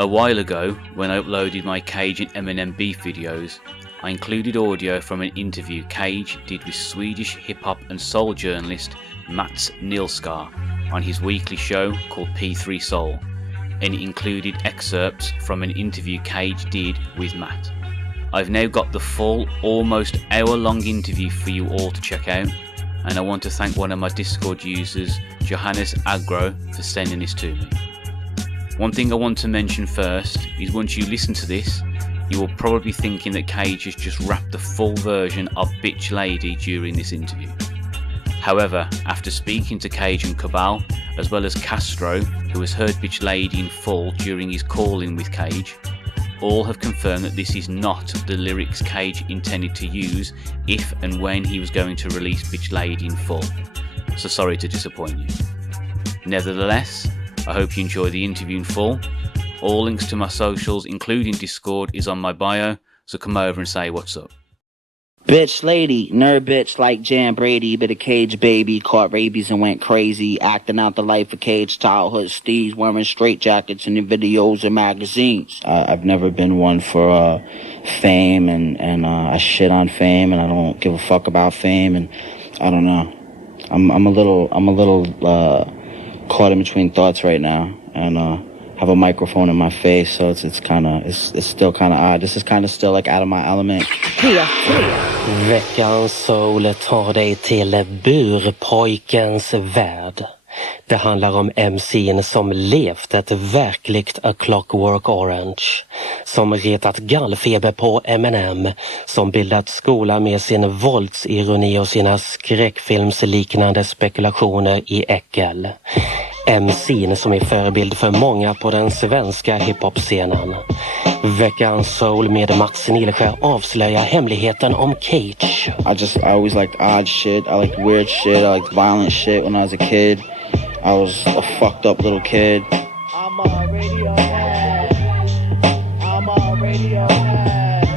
A while ago, when I uploaded my Cage and Eminem beef videos, I included audio from an interview Cage did with Swedish hip-hop and soul journalist Mats Nileskar on his weekly show called P3 Soul, and it included excerpts from an interview Cage did with Matt. I've now got the full, almost hour-long interview for you all to check out, and I want to thank one of my Discord users, Johannes Agro, for sending this to me. One thing I want to mention first is once you listen to this, you will probably be thinking that Cage has just rapped the full version of Bitch Lady during this interview. However, after speaking to Cage and Cabal, as well as Castro, who has heard Bitch Lady in full during his call-in with Cage, all have confirmed that this is not the lyrics Cage intended to use if and when he was going to release Bitch Lady in full. So sorry to disappoint you. Nevertheless, I hope you enjoy the interview in full. All links to my socials, including Discord, is on my bio, so come over and say what's up. Bitch lady, nerd bitch like Jan Brady, but a Cage baby, caught rabies and went crazy, acting out the life of Cage childhood steez, wearing straight jackets in the videos and magazines. I've never been one for fame, and I shit on fame, and I don't give a fuck about fame, and I don't know. I'm a little caught in between thoughts right now, and have a microphone in my face, so it's still kind of odd. This is kind of still like out of my element. Veckans soul tar dig till burpojkens värld. Det handlar om MC:n som levt ett verkligt A Clockwork Orange, som retat gallfeber på Eminem, som bildat skola med sin våldsironi och sina skräckfilmsliknande spekulationer i äckel. MC:n som är förebild för många på den svenska hiphop-scenen. Veckans soul med Mats Nileskar avslöjar hemligheten om Cage. I always liked odd shit. I liked weird shit. I liked violent shit when I was a kid. I was a fucked up little kid. I'm a Radiohead. I'm a Radiohead.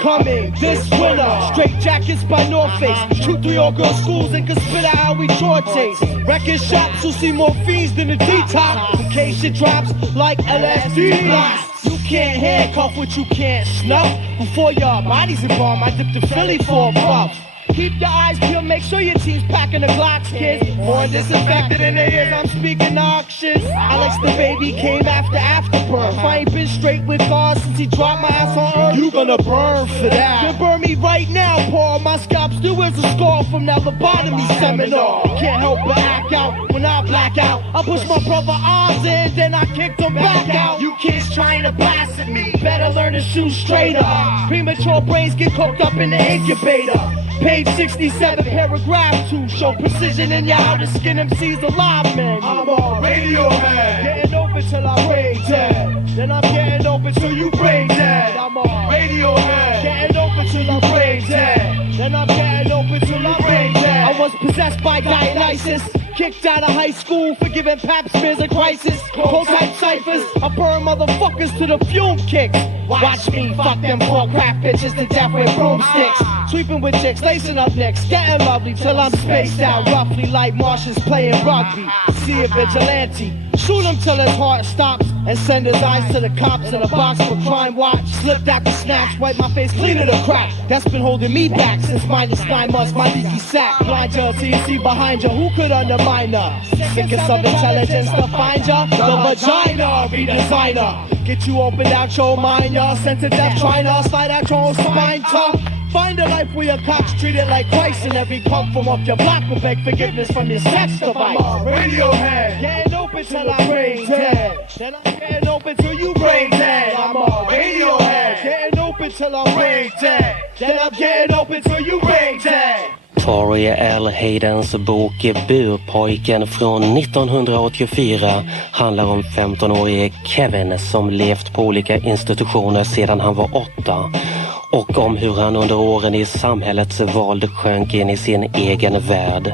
Coming this winter, straight jackets by North Face. 2-3 all-girl schools and can spit out how we chore taste. Record shops will see more fiends than the detox. In case it drops like LSD blast. You can't handcuff what you can't snuff. Before your body's embalmed, I dip the Philly for a puff. Keep your eyes peeled, make sure your team's packing the Glocks, kids. More disinfected in their ears, I'm speaking auctions. Alex the baby came after Afterburn. If I ain't been straight with God since he dropped my ass on earth, you gonna burn for that. Then burn me right now, Paul. My scalp still is a scar from that lobotomy seminar. Can't help but act out when I black out. I push my brother Oz in, then I kicked him back out. You kids trying to blast at me, better learn to shoot straighter. Premature brains get cooked up in the incubator. Page 67, paragraph 2, show precision in your outer skin MC's alive, man. I'm on Radiohead, getting open till I brain dead. Then I'm getting open till you brain dead. I'm on Radiohead, getting open till I brain dead. Then I'm getting open till I brain dead. I was possessed by Dionysus, kicked out of high school for giving pap smears a crisis. Cold type ciphers, I burn motherfuckers to the fume kicks. Watch me fuck them poor crap bitches to death with broomsticks. Sweeping with chicks, lacing up necks, getting lovely till I'm spaced out roughly like Martians playing rugby. See a vigilante, shoot him till his heart stops, and send his eyes to the cops in a box for crime watch. Slipped out the snacks, wipe my face clean of the crack. That's been holding me back since -9 months, my leaky sack. Blind you till you see behind you, who could undermine her? Sickest of intelligence to find ya, the vagina redesigner. Get you opened out your mind, y'all sent to death trying to slide out your own spine tough. Find a life where your cops treat it like Christ, and every punk from off your block will beg forgiveness from your sex device. I'm on Radiohead, getting open till I brain dead. Then I'm getting open till you brain dead. I'm on Radiohead, getting open till I'm brain dead. Then I'm getting open till you brain dead. Tori L. Haydens bok Burpojken från 1984 handlar om 15-årige Kevin som levt på olika institutioner sedan han var 8 och om hur han under åren i samhällets våld sjönk in i sin egen värld.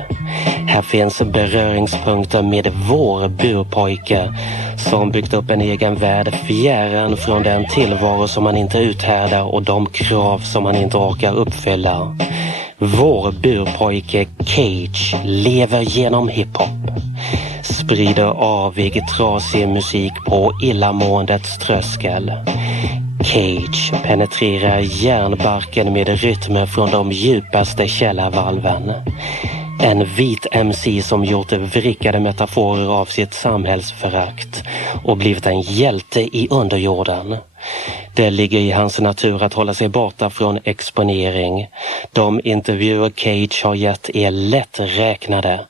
Här finns beröringspunkter med vår burpojke som byggt upp en egen värld fjärran från den tillvaro som han inte uthärdar och de krav som han inte orkar uppfylla. Vår burpojke Cage lever genom hiphop. Sprider avig, trasig musik på illamåendets tröskel. Cage penetrerar järnbarken med rytmer från de djupaste källarvalven. En vit MC som gjort vrickade metaforer av sitt samhällsförakt och blivit en hjälte i underjorden. Det ligger i hans natur att hålla sig borta från exponering. De intervjuer Cage har gett är lätt räknade.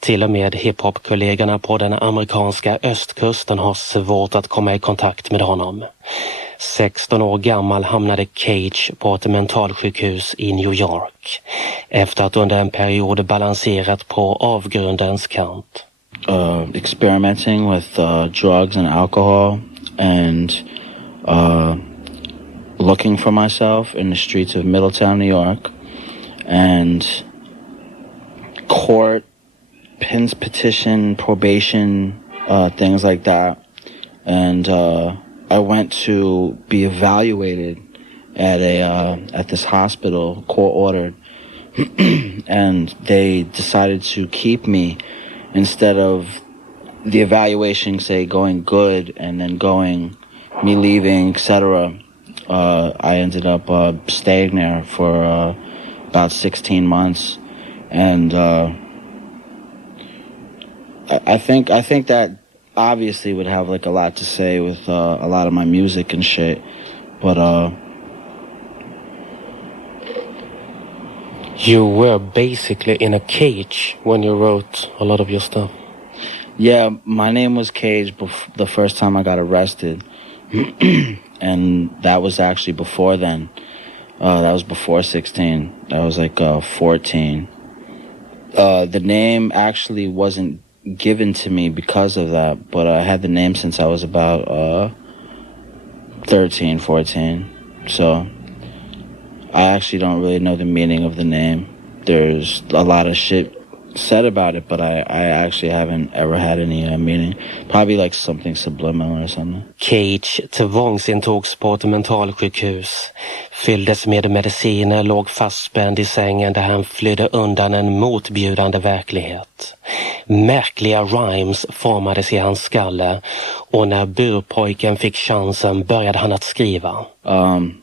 Till och med hiphop-kollegorna på den amerikanska östkusten har svårt att komma i kontakt med honom. 16 år gammal hamnade Cage på ett mentalsjukhus i New York efter att under en period balanserat på avgrundens kant. Experimenting with drugs and alcohol and looking for myself in the streets of Middletown, New York, and court, petition, probation, things like that. And I went to be evaluated at this hospital, court ordered, and they decided to keep me instead of the evaluation, say, going good and then me leaving, etc. I ended up staying there for about 16 months, and I think that obviously would have like a lot to say with a lot of my music and shit, but You were basically in a cage when you wrote a lot of your stuff. Yeah, my name was Cage the first time I got arrested. And that was actually before then. That was before 16. That was like 14. The name actually wasn't given to me because of that, but I had the name since I was about 13, 14. So I actually don't really know the meaning of the name. There's a lot of shit said about it, but I actually haven't ever had any meaning. Probably like something subliminal or something. Cage tvångsintogs på ett mentalsjukhus, fylldes med mediciner, låg fastspänd i sängen där han flydde undan en motbjudande verklighet. Märkliga rhymes formades i hans skalle, och när burpojken fick chansen började han att skriva.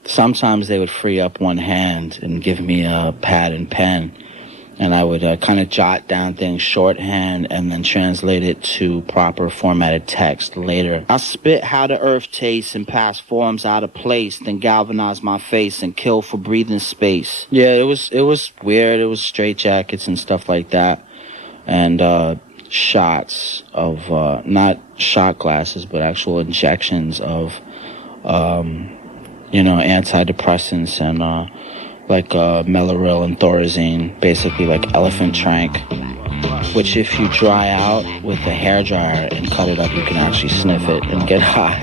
Sometimes they would free up one hand and give me a pad and pen. And I would kind of jot down things shorthand and then translate it to proper formatted text later. I spit how the earth tastes and pass forms out of place, then galvanize my face and kill for breathing space. Yeah, it was weird. It was straitjackets and stuff like that. And shots of, not shot glasses, but actual injections of, antidepressants and like Meloril and Thorazine, basically like elephant trank, which if you dry out with a hairdryer and cut it up, you can actually sniff it and get high.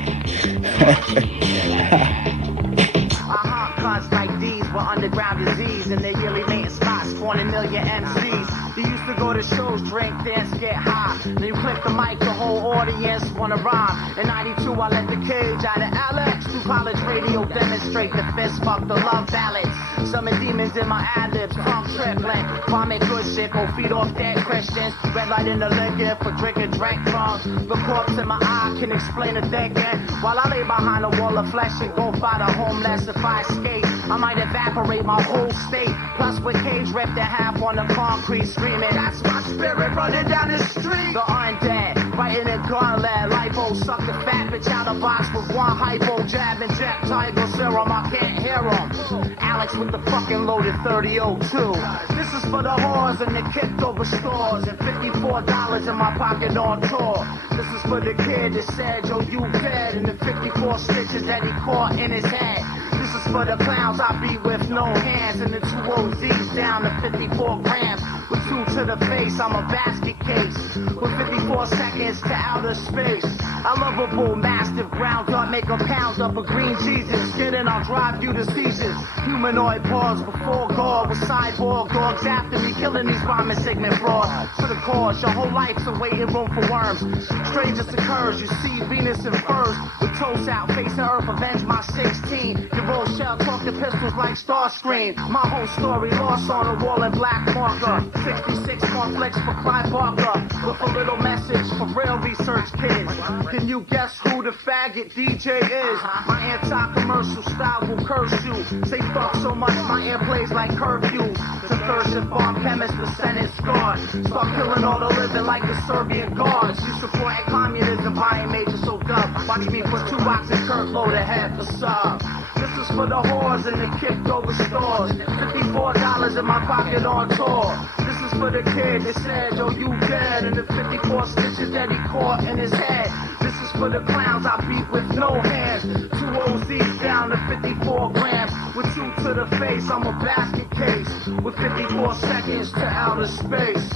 Cars like these were underground disease, and they really made spots for a million MCs. You used to go to shows, drink, dance, get high. Then you click the mic, the whole audience wanna rhyme. In 92, I let the Cage out of Alex. Through college radio, demonstrate the fist fuck, the love ballads. Summon demons in my ad-libs, pump tripling. Vomit good shit, go feed off dead Christians. Red light in the liquor for drinking drink from. The corpse in my eye can explain the thinking. While I lay behind a wall of flesh and go find a homeless, if I escape, I might evaporate my whole state. Plus with Cage ripped in half on the concrete, screaming, that's my spirit running down the street. The undead, fighting in gauntlet. Lipo suck the fat bitch out of box with one hypo jab and jet tiger serum. I can't hear him. Alex with the fucking loaded 3002. This is for the whores and the kicked over stores, and $54 in my pocket on tour. This is for the kid that said, yo, you dead, and the 54 stitches that he caught in his head. This is for the clowns I beat with no hands, and the 2 OZs down to 54 grams. With 2 to the face, I'm a basket case. With 54 seconds to outer space. I lovable, mastiff, ground up, make a pound up a green Jesus. Get in, I'll drive you to seizures. Humanoid paws before God with cyborg dogs after me, killing these rhyming segment frauds. For the cause, your whole life's a waiting room for worms. Strangest occurs, you see Venus and furs. With toes out, facing Earth, avenge my 16. Your roll shell talking pistols like Starscream. My whole story lost on a wall in black marker. 66 more flicks for Clive Barker. With a little message for real research kids. Can you guess who the faggot DJ is? My anti-commercial style will curse you. Say fuck so much, my air plays like curfew. To third shift bomb chemist, the Senate scarred. Start killing all the living like the Serbian guards. You supporting communism, buying major so dumb. Watch me put 2 rocks and Kurt load ahead for sub. This is for the whores and the kicked over stores. $54 in my pocket on tour. This is for the kid that said, yo, you dead. And the 54 stitches that he caught in his head. This is for the clowns I beat with no hands. 2 OZs down to 54 grams. With 2 to the face, I'm a basket case. With 54 seconds to outer space.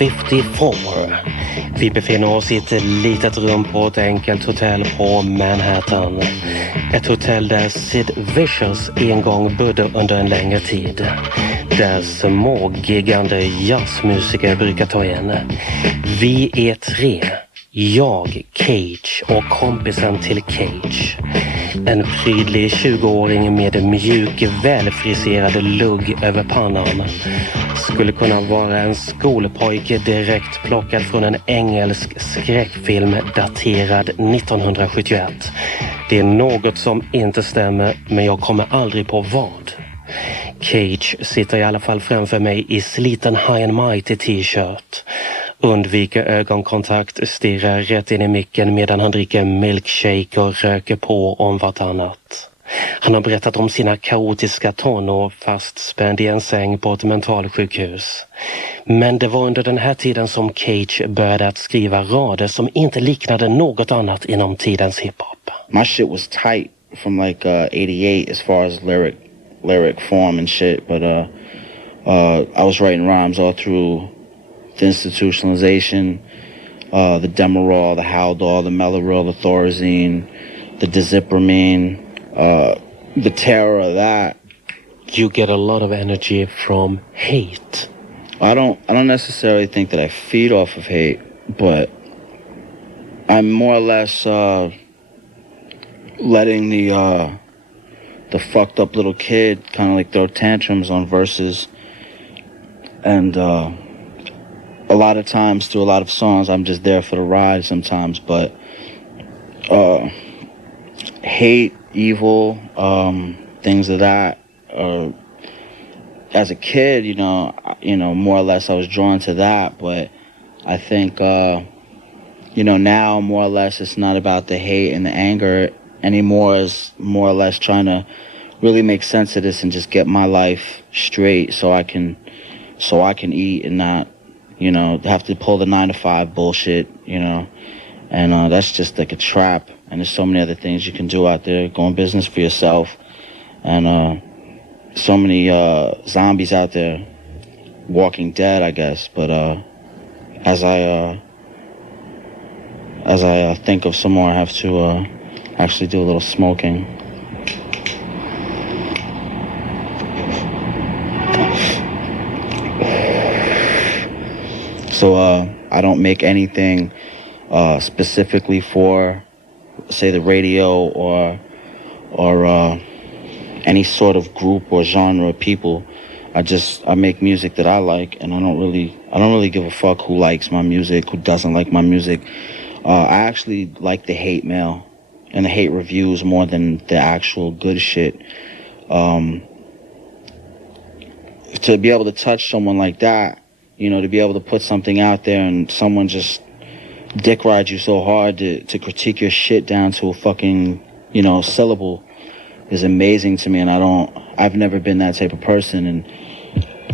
54. Vi befinner oss i ett litet rum på ett enkelt hotell på Manhattan. Ett hotell där Sid Vicious en gång bodde under en längre tid. Där små gigande jazzmusiker brukar ta in. Vi är 3. Jag, Cage och kompisen till Cage. En prydlig 20-åring med mjuk, välfriserad lugg över pannan. Skulle kunna vara en skolpojke direkt plockad från en engelsk skräckfilm daterad 1971. Det är något som inte stämmer, men jag kommer aldrig på vad. Cage sitter i alla fall framför mig i sliten High and Mighty t-shirt. Undviker ögonkontakt, stirrar rätt in i micken medan han dricker milkshake och röker på om vartannat. Han har berättat om sina kaotiska tonår fastspänd i en säng på ett mentalsjukhus. Men det var under den här tiden som Cage började att skriva rader som inte liknade något annat inom tidens hiphop. My shit was tight from like 88 as far as lyric form and shit, but I was writing rhymes all through the institutionalization, the Demerol, the Haldol, the Mellaril, the Thorazine, the Dizipramine, the terror of that. You get a lot of energy from hate. I don't necessarily think that I feed off of hate, but I'm more or less letting the fucked up little kid kind of like throw tantrums on verses, and a lot of times through a lot of songs I'm just there for the ride sometimes, but hate, evil, things of that, as a kid, you know, more or less I was drawn to that, but I think now more or less it's not about the hate and the anger anymore. It's more or less trying to really make sense of this and just get my life straight so I can eat and not, have to pull the 9-to-5 bullshit, and that's just like a trap. And there's so many other things you can do out there, go in business for yourself, and so many zombies out there, walking dead, I guess. But as I think of some more, I have to actually do a little smoking. So I don't make anything specifically for, say, the radio or any sort of group or genre of people. I make music that I like, and I don't really give a fuck who likes my music, who doesn't like my music. I actually like the hate mail and the hate reviews more than the actual good shit. To be able to touch someone like that, to be able to put something out there and someone just dick ride you so hard to critique your shit down to a fucking, syllable is amazing to me. And I've never been that type of person. And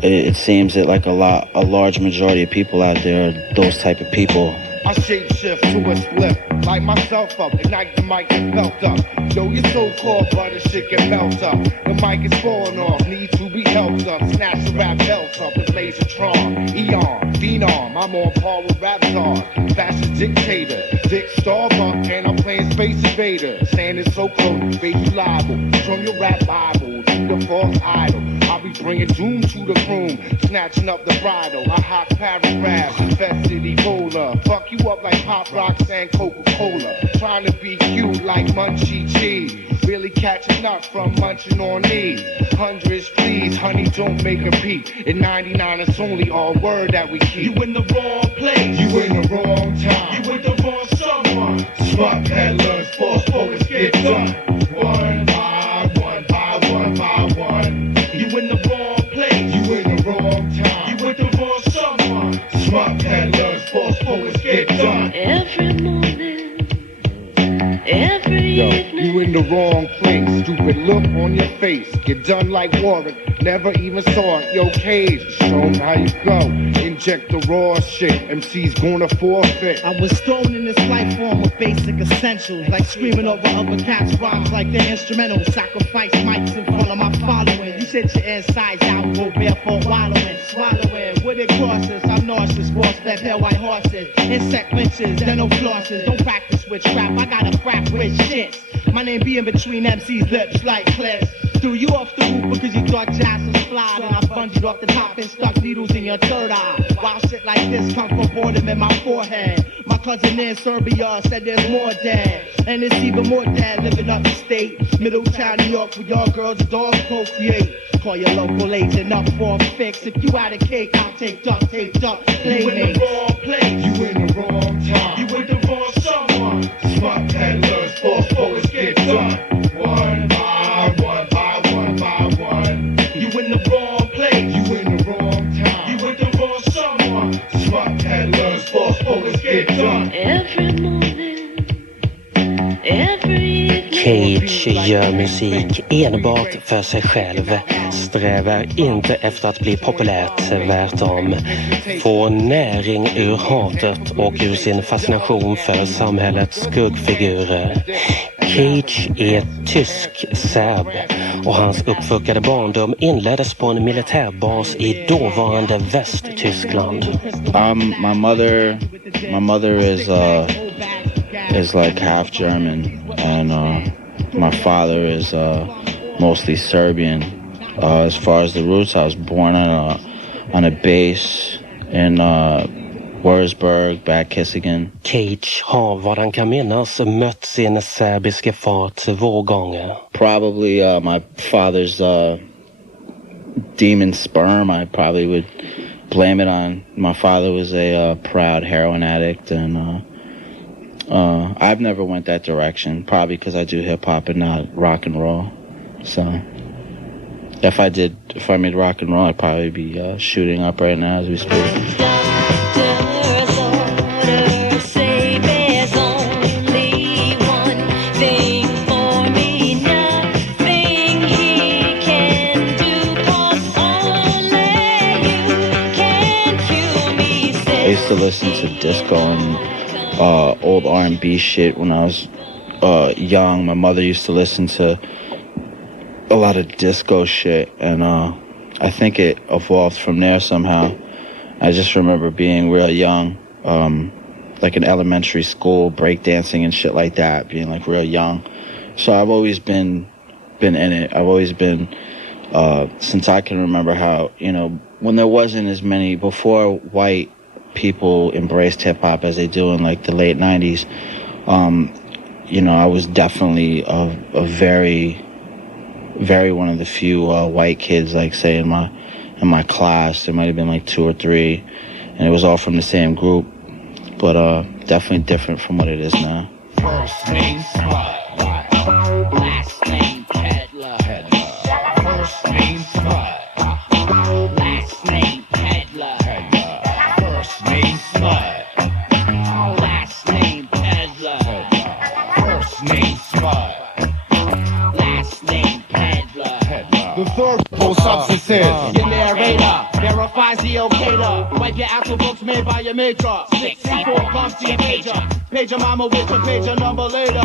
it seems that like a large majority of people out there are those type of people. I shape shift to a split, light myself up, ignite the mic and belt up. Yo, your so-called butter shit can melt up. The mic is falling off, need to be helped up. Snatch the rap belts up with Lasertron, Eon, Phenom. I'm on par with rap czar, fashion dictator, Dick Starbuck, and I'm playing Space Invader. Standing so close, face you liable. From your rap Bible to the false idol. I'll be bringing doom to the room, snatching up the bridle. I hot paragraph, infested Ebola. Fuck you up like Pop Rocks and Coca-Cola. Trying to be cute like Munchie Cheese. Really catching up from munching on these. Hundreds, please, honey, don't make a peep. In 99, it's only all word that we keep. You in the wrong place. You in the wrong time. You with the wrong someone. Smart peddlers, false focus, get done. One by one by one by one. You in the wrong place. You in the wrong time. You with the wrong someone. Smart peddlers, false focus, get done. Every morning, every evening. You in the wrong place. Stupid look on your face. Get done like Warwick. Never even saw it. Yo, Cage, show 'em how you go. Inject the raw shit. MC's gonna forfeit. I was thrown in this life form with basic essentials, like screaming over other cats' rhymes like they're instrumental. Sacrifice mics in front of my following. You said your insides out, go barefoot wallowing, swallowing. What it crosses, I'm nauseous. Sports fed pale white horses, insect lynches, dental flosses. Don't practice with trap, I gotta crack with shit. My name be in between MC's lips like clips. Threw you off the roof because you thought jazz was fly. Then I bungeed off the top and stuck needles in your third eye. While shit like this come from boredom in my forehead. My cousin in Serbia said there's more dead. And it's even more dead living up the state. Middletown, New York, where y'all girls and dogs procreate. Call your local agent up for a fix. If you out of cake, I'll take duct tape, duct. You in the wrong place. You in the wrong time. You with the wrong someone. Smart peddlers, false focus, get done. One by one by one by one. You in the wrong place. You in the wrong time. You with the wrong someone. Smart peddlers, false focus, get done. Every morning, every evening. Cage gör musik enbart för sig själv, strävar inte efter att bli populärt, tvärtom. Får näring ur hatet och ur sin fascination för samhällets skuggfigurer. Cage är tysk-serb och hans uppfuckade barndom inleddes på en militärbas i dåvarande Västtyskland. My mother is like half German, and my father is mostly Serbian. As far as the roots, I was born on a base in Wurzburg, Bad Kissingen. Cage har vad han kan minnas mött sin serbiske far 2 gånger. Probably my father's demon sperm. I probably would blame it on. My father was a proud heroin addict, and I've never went that direction, probably because I do hip-hop and not rock and roll. So if I made rock and roll, I'd probably be shooting up right now as we speak. I used to listen to disco and old R&B shit when I was young. My mother used to listen to a lot of disco shit, and I think it evolved from there somehow. I just remember being real young, like in elementary school, breakdancing and shit like that, being like real young. So I've always been in it. I've always been, since I can remember, how, you know, when there wasn't as many, before white people embraced hip-hop as they do in like the late 90s, you know, I was definitely a very one of the few white kids, like say in my class. There might have been like 2 or 3, and it was all from the same group, but definitely different from what it is now. First name Spud, last name Peddler. First name Spud, last name Peddler. First name Spud, last name Peddler. First name Spud, last name Peddler. The third substances. Your narrator verifies the okator. Wipe your actual jokes made by your maker. 64 comes to your pager. Pager mama with your pager number later.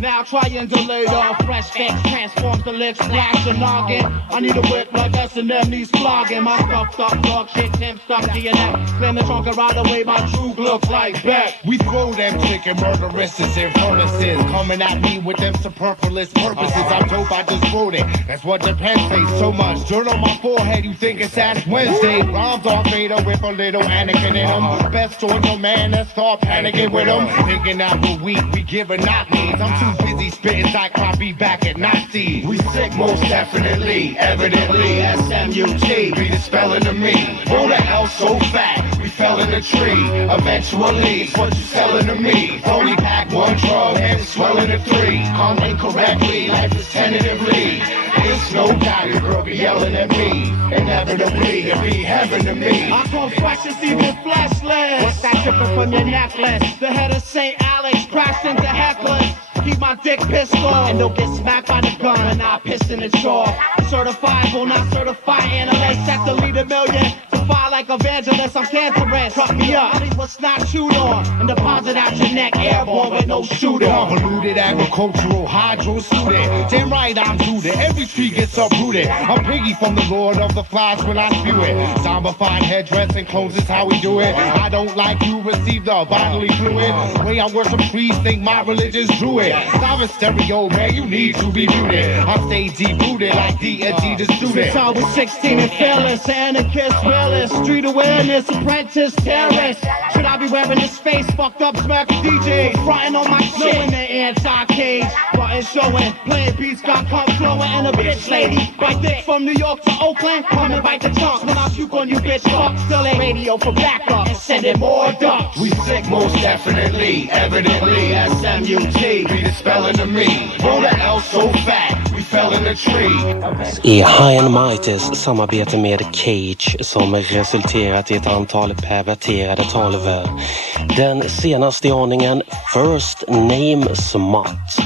Now triangulator, fresh fix transforms the lips, splash your noggin. I need a whip like S&M needs flogging. My stuffed up dog shit, Tim stuck to your neck. Slam the trunk and ride away, my true looks like Beck. We throw them chicken murderesses and furnaces, coming at me with them superfluous purposes. I'm dope, I just wrote it. That's what the pen says. So much dirt on my forehead, you think it's Ash Wednesday. Rhymes are Vader with a little Anakin in them. Best on your man that start panicking with them. Thinking that we're weak, we giving not needs. I'm too busy spitting Cyclops back at Nazi. We sick most definitely, evidently. S-M-U-T, be the spelling of me. Roll the L so fat, we fell in the tree. Eventually, it's what you selling to me. Only pack one drug and it's swelling to three. I'm incorrectly, life is tentatively. It's no doubt your girl be yelling at me. Inevitably, it be heaven to me. I come fresh as even fleshless. What's that dripping from your necklace? The head of St. Alex crashed into hecklers. Keep my dick pistol and don't get smacked by the gun when I piss in the jaw. Certifiable, not certified analyst. Set to lead a million. To fire like evangelist, I'm cancerous. Truck me up, I need what's not chewed on. And deposit out your neck airborne with no shooter. Convoluted agricultural hydro student. Damn right I'm rooted. Every tree gets uprooted. I'm piggy from the Lord of the Flies when I spew it. Zombified headdress and clothes is how we do it. I don't like you receive the bodily fluid. Way I worship trees, think my religion's druid. I'm a stereo, man, you need to be muted. I stay deep-rooted like D&D the student. Since I was 16 and fearless, anarchist, realist, street awareness, apprentice, terrorist. Should I be wearing this face, fucked up smirk DJ, frontin' on my shit in the anti-cage, button showing, playing beats got come flowing, and a bitch lady, bite dick from New York to Oakland, come and bite the chunks when I puke on you, bitch, fuck, still ain't radio for backup, and sending more ducks. We sick most definitely, evidently, S-M-U-T, be the spelling of me. Roll the L so fat, we fell in the tree. I High and Mighties samarbete med Cage som resulterat i ett antal perverterade tolvor. Den senaste i ordningen First Name Smut.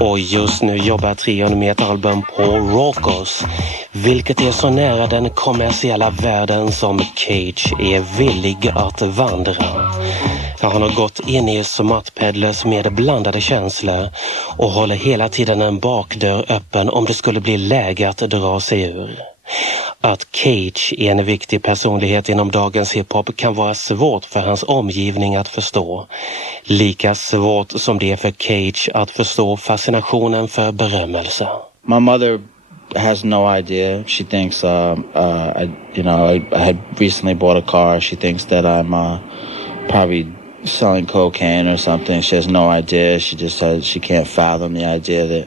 Och just nu jobbar trion med ett album på Rockos, vilket är så nära den kommersiella världen som Cage är villig att vandra. Han har gått in i Smut Peddlers med blandade känslor och håller hela tiden en bakdörr öppen om det skulle bli läge att dra sig ur. Att Cage är en viktig personlighet inom dagens hiphop kan vara svårt för hans omgivning att förstå. Lika svårt som det är för Cage att förstå fascinationen för berömmelse. My mother has no idea. She thinks, I had recently bought a car. She thinks that I'm probably selling cocaine or something. She has no idea. She can't fathom the idea that,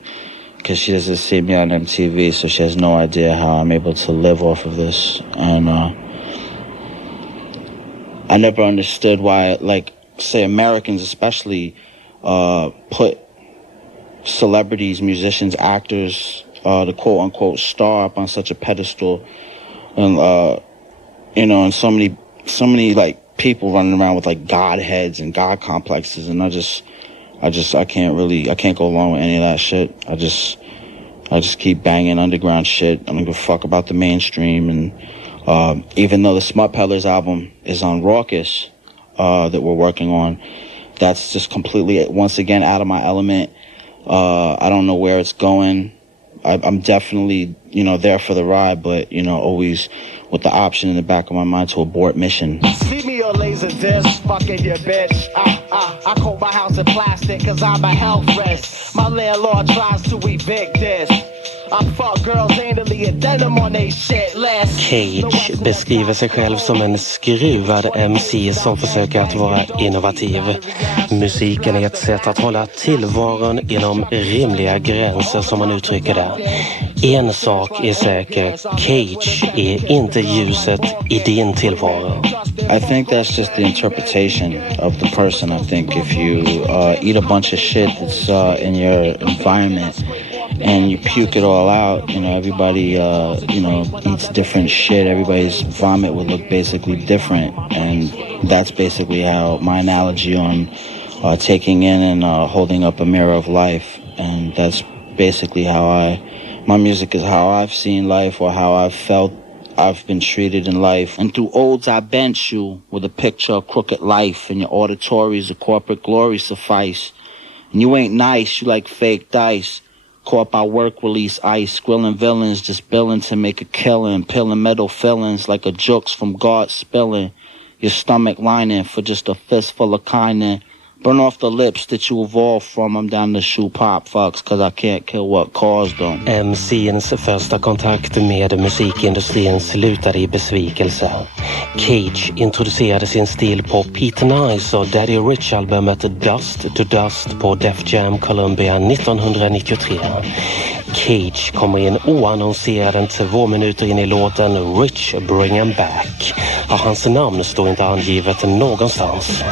because she doesn't see me on MTV, so she has no idea how I'm able to live off of this. And I never understood why, like, say Americans especially, put celebrities, musicians, actors, the quote-unquote star up on such a pedestal. And, and so many, like, people running around with, like, god heads and god complexes, and I can't go along with any of that shit. I just keep banging underground shit. I don't give a fuck about the mainstream. And even though the Smut Peddlers album is on Raucous, that we're working on, that's just completely, once again, out of my element. I don't know where it's going. I'm definitely, there for the ride, but, always with the option in the back of my mind to abort mission. See me a laser disc, fucking your bitch. I coat my house in plastic cause I'm a health risk. My landlord tries to evict this. I fuck girls anally and denim on they shit list. Cage beskriver sig själv som en skruvad MC som försöker att vara innovativ. Musiken är ett sätt att hålla tillvaron inom rimliga gränser, som man uttrycker det. En sak är säker, Cage är inte ljuset i din tillvaro. I think that's just the interpretation of the person. I think if you eat a bunch of shit that's in your environment and you puke it all out, everybody, eats different shit. Everybody's vomit would look basically different. And that's basically how my analogy on taking in and holding up a mirror of life. And that's basically how my music is how I've seen life, or how I've felt I've been treated in life. And through odes I bench you with a picture of crooked life, and your auditories of corporate glory suffice. And you ain't nice, you like fake dice. Caught by work release ice, grilling villains, just billing to make a killing, peeling metal fillings like a jukes from God spilling. Your stomach lining for just a fistful of kindness. Burn off the lips that you evolved from. I'm down to shoot pop fucks cause I can't kill what caused them. MC:ns första kontakt med musikindustrin slutade i besvikelse. Cage introducerade sin stil på Pete Nice och Daddy Rich-albumet Dust to Dust på Def Jam Columbia 1993. Cage kommer in oannonserad en 2 minuter in i låten Rich Bring 'em Back. Och hans namn står inte angivet någonstans.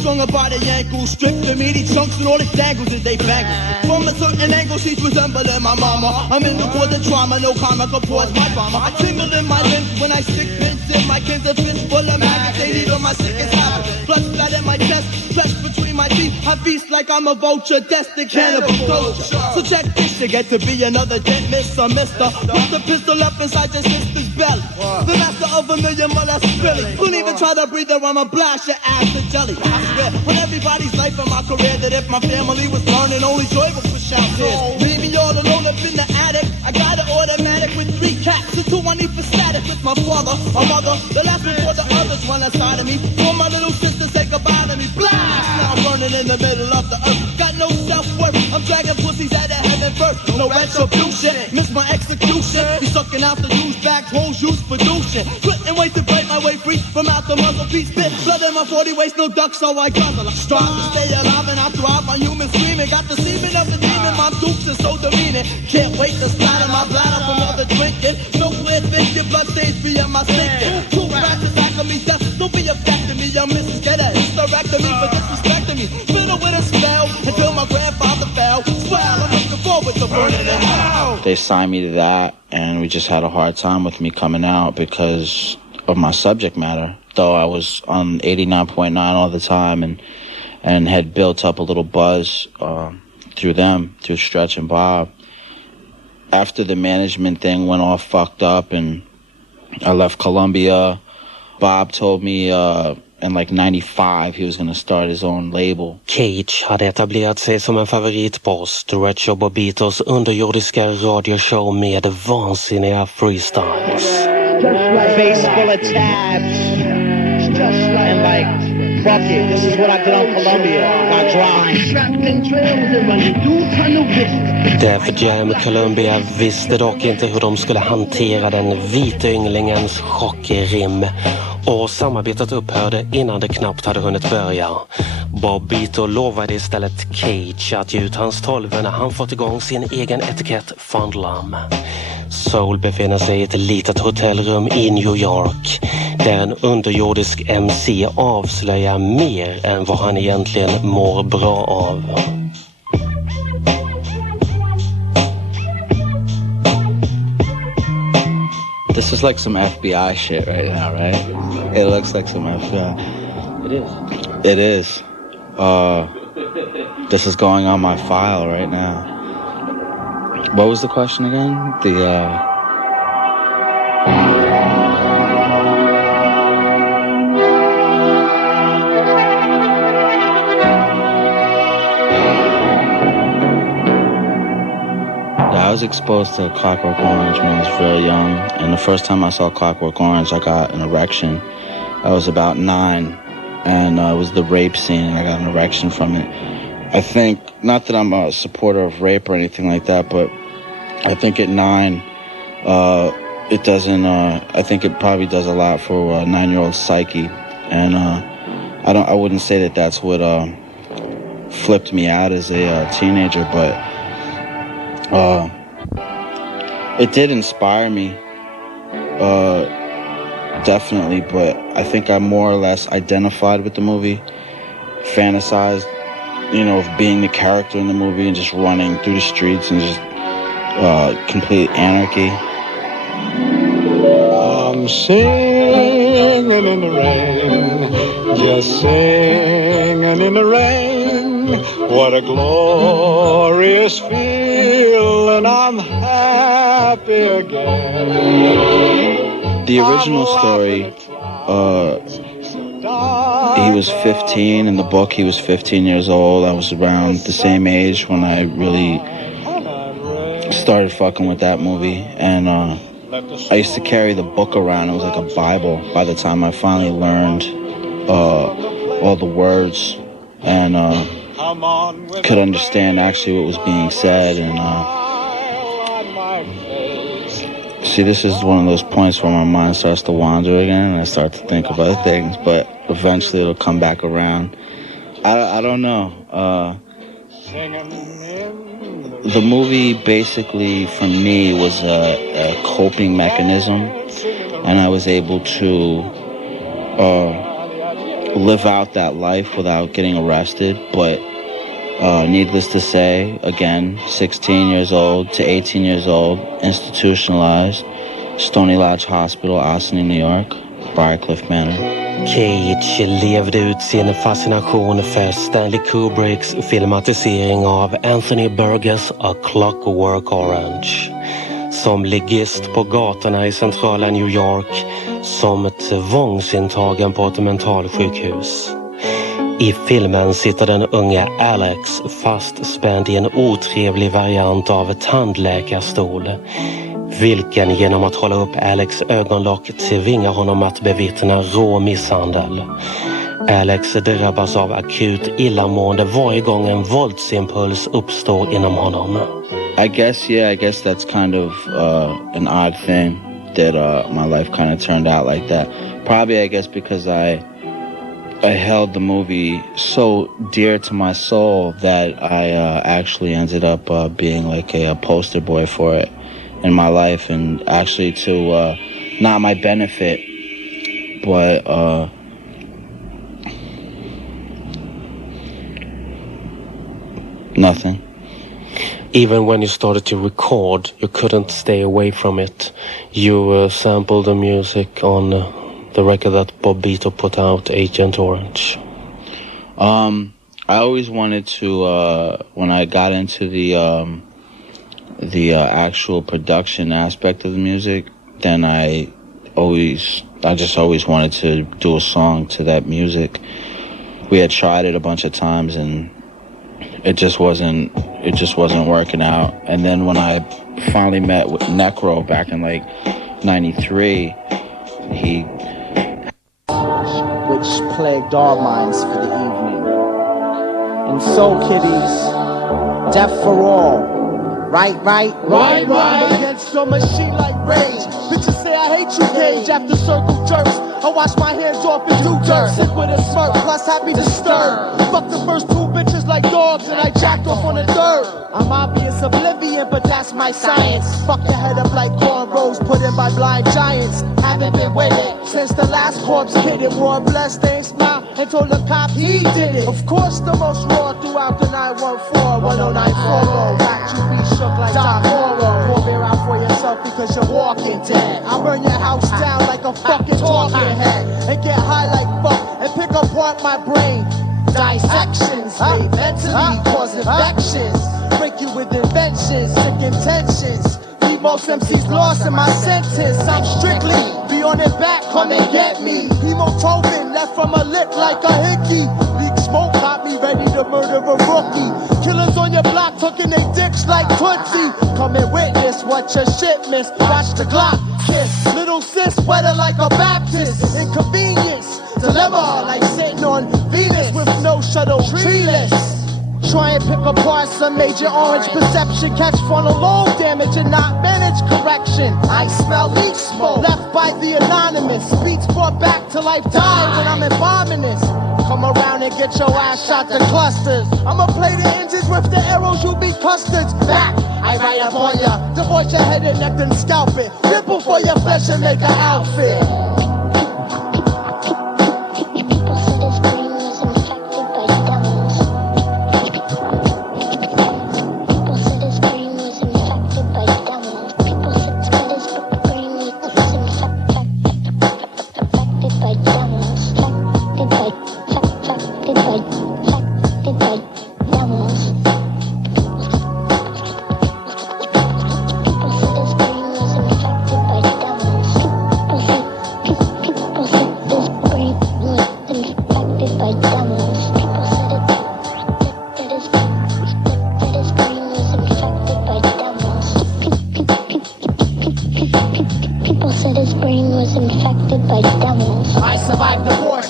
Strung about a ankle, stripped the meaty chunks and all the dangles that they bang. From a certain angle, she's resembling my mama. I'm in the court of trauma, no karma supports my drama. I tingle in my limbs when I stick pins in my kins, a fist full of maggots, they need on my sickest habit. Blood splat in my chest, flesh between my teeth. I feast like I'm a vulture, destined cannibal culture. So check this, you get to be another dead miss or mister. Put the pistol up inside your sister's belly. The master of a million molest Billy. Don't even try to breathe her, I'ma blast your ass to jelly. I swear, when everybody's life in my career, that if my family was learning, only joy would push out tears. Leave me all alone up in the attic. I got an automatic with 3 cats and 2 I need for static with my father, my mother, the last before the others run aside of me. For my little sister say goodbye to me. Blast! Now I'm burning in the middle of the earth. Got no self-worth. I'm dragging pussies out of heaven first. No retribution. Miss my execution. Be sucking out the juice bags, hoes use producing. Couldn't wait to break my way free from out the muzzle piece. Spit blood in my 40 waist, no duck, so I guzzle. I strive to stay alive and I thrive. My human screaming. Got the semen of the demon. My dukes is so demeaning. Can't wait to splatter my bladder from all the drinking. No clear thinking, blood stains beyond my thinking. 2 ratchets back of me, death. Don't be affecting me. Young missus get a hysterectomy for disrespecting me. Fiddle with a spell until my grandfather fell. Swell, I'm looking forward to burning in hell. They signed me to that, and we just had a hard time with me coming out because of my subject matter. Though I was on 89.9 all the time and had built up a little buzz through them, through Stretch and Bob. After the management thing went all fucked up and I left Columbia, Bob told me in like 95 he was going to start his own label. Cage hade etablerat sig som en favoritpost, Stretch och Bobitos underjordiska radioshow med vansinniga freestyles. Face full of tabs. And like, fuck it, this is what I did on Columbia. Got dropped. Def Jam Columbia visste dock inte hur de skulle hantera den vita ynglingens chockrim. Och samarbetet upphörde innan det knappt hade hunnit börja. Bobito lovade istället Cage att ge ut hans 12 när han fått igång sin egen etikett Fondlam. Soul befinner sig i ett litet hotellrum i New York där en underjordisk MC avslöjar mer än vad han egentligen mår bra av. This is like some FBI shit right now, right? It looks like some FBI. It is. It is. This is going on my file right now. What was the question again? I was exposed to Clockwork Orange when I was real young, and the first time I saw Clockwork Orange, I got an erection. I was about 9, and it was the rape scene, and I got an erection from it. I think, not that I'm a supporter of rape or anything like that, but I think at 9, it doesn't, I think it probably does a lot for a 9-year-old psyche, and I wouldn't say that that's what flipped me out as a teenager, but it did inspire me, definitely, but I think I more or less identified with the movie, fantasized, of being the character in the movie and just running through the streets and just complete anarchy. I'm singing in the rain, just singing in the rain. What a glorious feeling, I'm happy again. The original story, he was 15. In the book, he was 15 years old. I was around the same age when I really started fucking with that movie. And I used to carry the book around. It was like a Bible by the time I finally learned all the words and could understand actually what was being said. And see, this is one of those points where my mind starts to wander again and I start to think of other things, but eventually it'll come back around. I don't know. The movie basically for me was a coping mechanism, and I was able to live out that life without getting arrested. But needless to say, again, 16 years old to 18 years old, institutionalized, Stony Lodge Hospital, Austin, New York, Briarcliff Manor. Cage levde ut sin fascination för Stanley Kubricks filmatisering av Anthony Burgess A Clockwork Orange. Som ligist på gatorna i centrala New York, som tvångsintagen på ett mentalsjukhus. I filmen sitter den unga Alex fastspänd i en otrevlig variant av tandläkarstol, vilken genom att hålla upp Alex ögonlock tvingar honom att bevittna rå misshandel. Alex drabbas av akut illamående varje gång en våldsimpuls uppstår inom honom. I guess that's kind of an odd thing that my life kind of turned out like that. Probably, I guess, because I held the movie so dear to my soul that I actually ended up being like a poster boy for it in my life, and actually to not my benefit, but nothing. Even when you started to record, you couldn't stay away from it. You sampled the music on the record that Bob Beato put out, Agent Orange. I always wanted to, when I got into the actual production aspect of the music, then I just always wanted to do a song to that music. We had tried it a bunch of times and it just wasn't working out. And then when I finally met with Necro back in like 93, which plagued our minds for the evening. And so, kiddies, death for all. Right. Against your machine like rage. Bitches say I hate you, Gage. After circle jerks, I wash my hands off and do dirt. Sick with a smirk, plus happy disturbed. Fuck the first two bitches like dogs, and I jacked off on the third. I'm obvious oblivion, but that's my science. Fuck your head up like cornrows put in by blind giants. Haven't been with it since the last corpse kid it. Wore a bloodstained smile and told the cop he did it. Of course, the most raw throughout the 914 10940. Watch you be shook like Doc Moro. Pour beer out for yourself because you're walking dead. I burn your house down like a fucking talking head, and get high like fuck and pick apart my brain. Dissections, they mentally cause infections. Break you with inventions, sick intentions. Leave most MCs lost in my sentence. I'm strictly be on it back, come and get me. Hemotrophing left from a lit like a hickey. Leak smoke got me ready to murder a rookie. Killers on your block hooking they dicks like Tootsie. Come and witness what your shit miss. Watch the Glock kiss. Little sis wetter like a Baptist. Inconvenience, dilemma like sitting on Venus with no shuttle, treeless. Try and pick apart some major orange perception. Catch frontal lobe damage and not manage correction. I smell leak smoke left by the anonymous. Beats brought back to life die when I'm embalming this. Come around and get your ass shot to clusters. I'ma play the engines with the arrows, you be custards. Back, I ride up on ya. Divorce your head and neck and scalp it. Ripple for your flesh and make an outfit.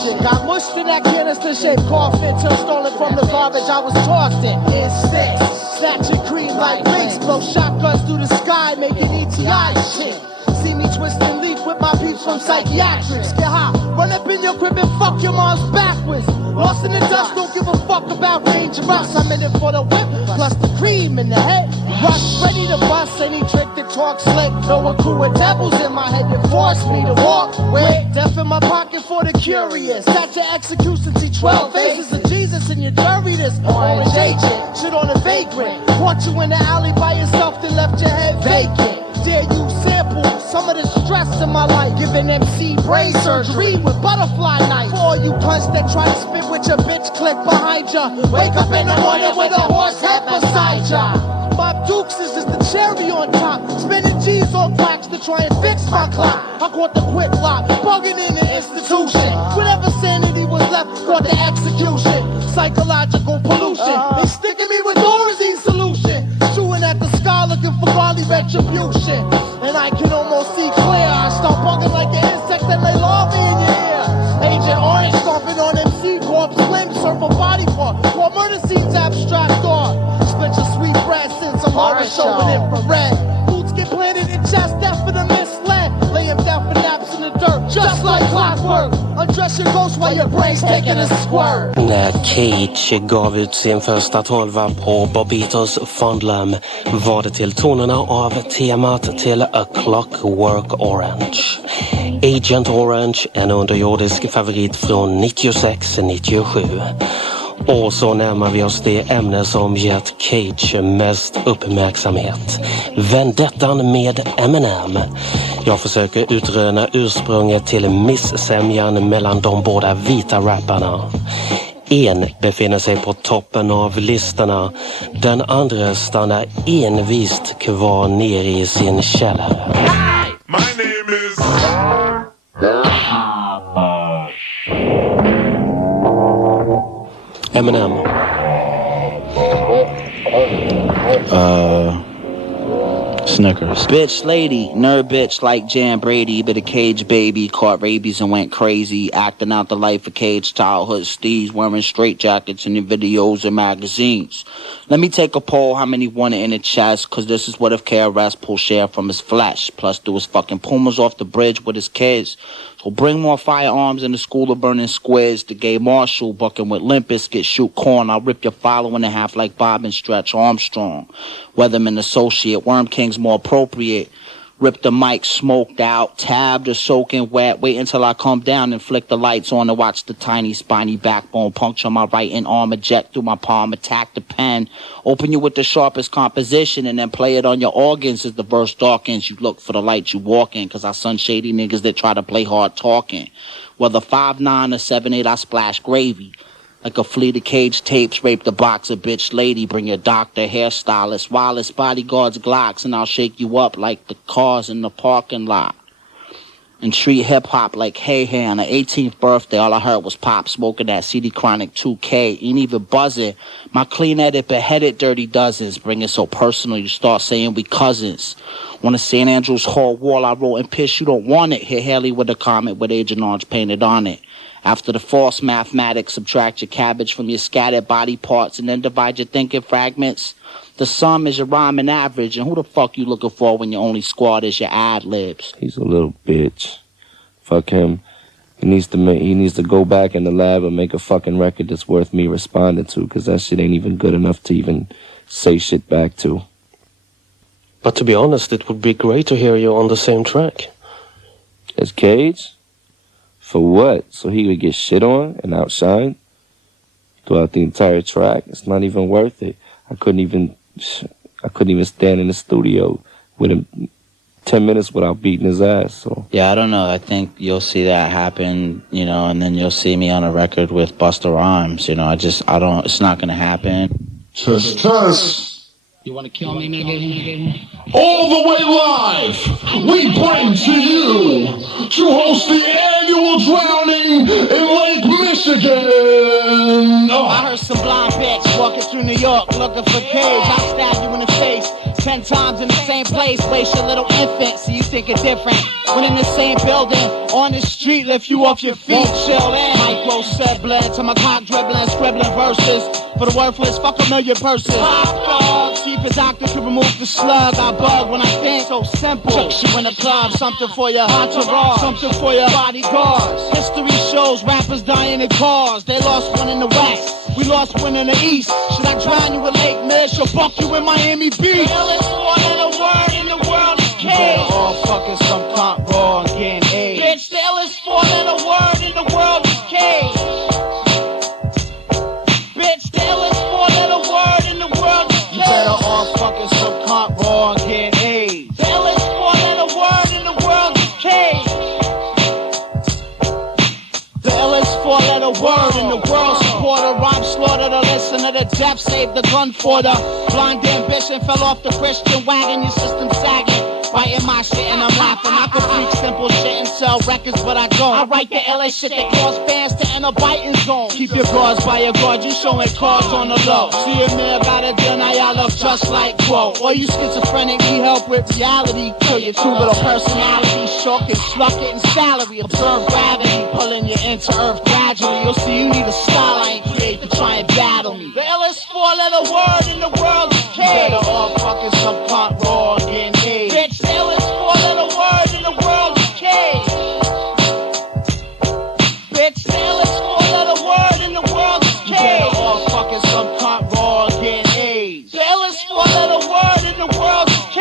shit. Got mushed in that canister-shaped coffin till stolen from the garbage I was tossed in. Insist, snatching cream like links, blow shotguns through the sky, making ETI shit. See me twisting leaf with my peeps from psychiatrics. Get high, run up in your crib and fuck your mom's backwards. Lost in the dust, don't give a fuck about dangerous. I'm in it for the whip, plus the cream in the head. Rush, ready to bust any trick that talk slick. Know a crew of devils in my head that force me to walk. Wait, death in my pocket for the curious. At your execution, see 12 faces of Jesus in your jury. This orange agent, shit on a vagrant. Caught you in the alley by yourself, then left your head vacant. Dare you sample some of the stress in my life? Giving MC brain surgery with butterfly knife. For all you cunts that try to spit with your bitch click behind ya. Wake up in the morning with a horse head beside ya. Bob Dukes is just the cherry on top. Spending G's on quacks to try and fix my clock. I caught the quick lock, bugging in the institution. Whatever sanity was left, caught the execution. Psychological pollution. They sticking me with Dorothy's solution. Chewing at the sky looking for godly retribution. And I can almost see clear. I start bugging like an insect that lay larvae in your ear. Agent Orange stomping on MC Corp. Slim serve a body part. While murder scenes abstract art. Split your sweet bread since I'm horror show with infrared. Boots get planted in chest, death for the misled. Lay him down for naps in the dirt, just like clockwork. Undress your ghost while your brain's taking a squirt. När Cage gav ut sin första 12 på Bobitos Fondlam var det till tonerna av temat till A Clockwork Orange. Agent Orange, en underjordisk favorit från 96-97. Och så närmar vi oss det ämne som gett Cage mest uppmärksamhet. Vendettan med Eminem. Jag försöker utröna ursprunget till missämjan mellan de båda vita rapparna. En befinner sig på toppen av listorna. Den andra stannar envist kvar nere i sin källare. Hi, my name is... Eminem. Snickers. Bitch lady, nerd bitch like Jan Brady, but a Cage baby, caught rabies and went crazy, acting out the life of Cage childhood steez, wearing straight jackets in the videos and magazines. Let me take a poll, how many want it in the chest, cause this is what if KRS pull share from his flesh, plus do his fucking Pumas off the bridge with his kids. So bring more firearms in the school of burning squares, the gay marshal bucking with Limp Bizkit, shoot corn, I'll rip your following in half like Bob and Stretch Armstrong. Weatherman associate, Worm King's more appropriate. Rip the mic smoked out, tabbed or soaking wet. Wait until I come down and flick the lights on to watch the tiny spiny backbone puncture my right in arm, eject through my palm, attack the pen. Open you with the sharpest composition and then play it on your organs as the verse darkens. You look for the light you walk in, cause I son shady niggas that try to play hard talking. Whether 5'9" or 7'8", I splash gravy. Like a fleet of Cage tapes, rape the boxer, bitch lady, bring your doctor, hairstylist, wireless bodyguards, Glocks, and I'll shake you up like the cars in the parking lot. And treat hip-hop like hey on her 18th birthday, all I heard was Pop smoking that CD Chronic 2K, ain't even buzzing. My clean edit beheaded dirty dozens, bring it so personal you start saying we cousins. On the St. Andrews Hall wall I wrote and piss, you don't want it, hit Haley with a comment with Agent Orange painted on it. After the false mathematics, subtract your cabbage from your scattered body parts and then divide your thinking fragments. The sum is your rhyme and average, and who the fuck you looking for when your only squad is your ad-libs? He's a little bitch. Fuck him. He needs to go back in the lab and make a fucking record that's worth me responding to, because that shit ain't even good enough to even say shit back to. But to be honest, it would be great to hear you on the same track. As Cage? For what? So he would get shit on and outshined throughout the entire track? It's not even worth it. I couldn't even stand in the studio with him 10 minutes without beating his ass. So yeah, I don't know. I think you'll see that happen, and then you'll see me on a record with Busta Rhymes. It's not gonna happen. Test. You wanna kill me, nigga? All the way live, we bring to you to host the annual drowning in Lake Michigan. I heard some blind bitch walking through New York looking for Cage. I stabbed you in the face. 10 times in the same place, waste your little infant, so you think it's different. When in the same building, on the street, lift you off your feet, chill in. Micro sibling, to my cock dribbling, scribbling verses. For the worthless, fuck a million persons. See if a doctor can remove the slug. I bug when I think, so simple. Chuck you in the club, something for your entourage, something for your bodyguards. History shows rappers dying in cars. They lost one in the west, we lost one in the east. Should I drown you in Lake Mish or fuck you in Miami Beach? The illest one in the word in the world is K. All fucking some cunt raw and getting AIDS. Bitch, the illest one in the word in the world is K. Bitch, the illest one in the word in the world is K. You better all fucking some cunt raw and getting AIDS. The illest one in the word in the world is K. The illest four-letter word in the world. Supporter, rhyme slaughter, the listener to death, save the gun for the blind ambition. Fell off the Christian wagon, your system sagging. Biting my shit and I'm laughing. I could freak simple shit and sell records, but I don't. I write the illest shit that cause fans to enter biting zone. Keep your guards by your guard, you showing cards on the low. See a man got a deal, now y'all look just like Quo. Or you schizophrenic, need help with reality. Kill your two little personalities, shock and sluck it in salary. Observe gravity, pulling you into earth gradually. You'll see you need a style I ain't create to try and battle me. The illest four-letter word in the world is K. Better all fucking some cunt raw and getting AIDS. Bitch, the illest four-letter word in the world is K. Bitch, the illest four-letter word in the world is K. Better all fucking some cunt raw and getting AIDS. The illest four-letter word in the world is K.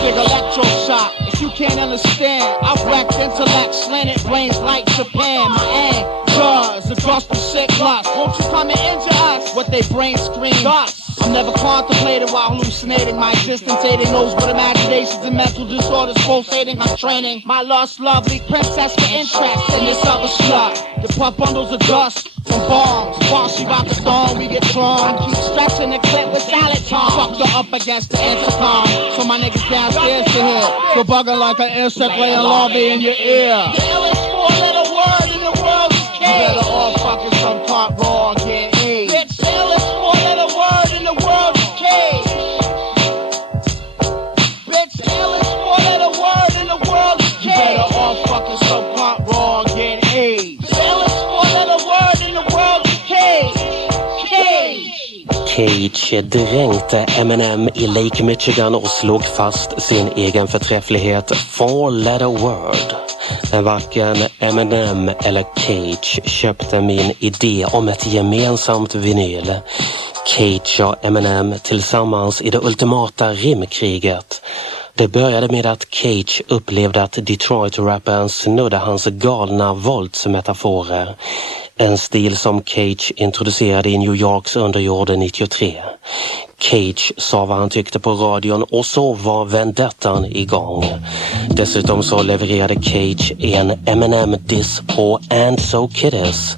Big electroshock. If you can't understand, I've wrecked intellect, slanted brains like Japan. My aim does across the sick lust. Won't you come and injure us? What they brains scream thus. I'm never contemplating while hallucinating. My existence aiding those with imaginations and mental disorders pulsating. I'm training my lost lovely princess for interest in this other slut. The puff bundles of dust from bombs. While she rock a thong, we get strong. I keep stretching the clip with salad tongue. Fucked her up against the intercom, so my niggas downstairs to hear. So bugging like an insect laying larvae in your ear. The illest four-letter word in the world is K. You better all fucking some cunt raw and get AIDS. Bitch, the illest four-letter word in the world is K. Bitch, the illest four-letter word in the world is K. You better all fucking some cunt raw and get AIDS. The illest four-letter word in the world is K. Cage dränkte Eminem i Lake Michigan och slog fast sin egen förträfflighet. Four letter word. När varken Eminem eller Cage köpte min idé om ett gemensamt vinyl. Cage och Eminem tillsammans i det ultimata rimkriget. Det började med att Cage upplevde att Detroit-rapparen snudde hans galna våldsmetaforer. En stil som Cage introducerade i New Yorks underjord 93. Cage sa vad han tyckte på radion och så var vendettan igång. Dessutom så levererade Cage en Eminem-diss på And So Kiddies.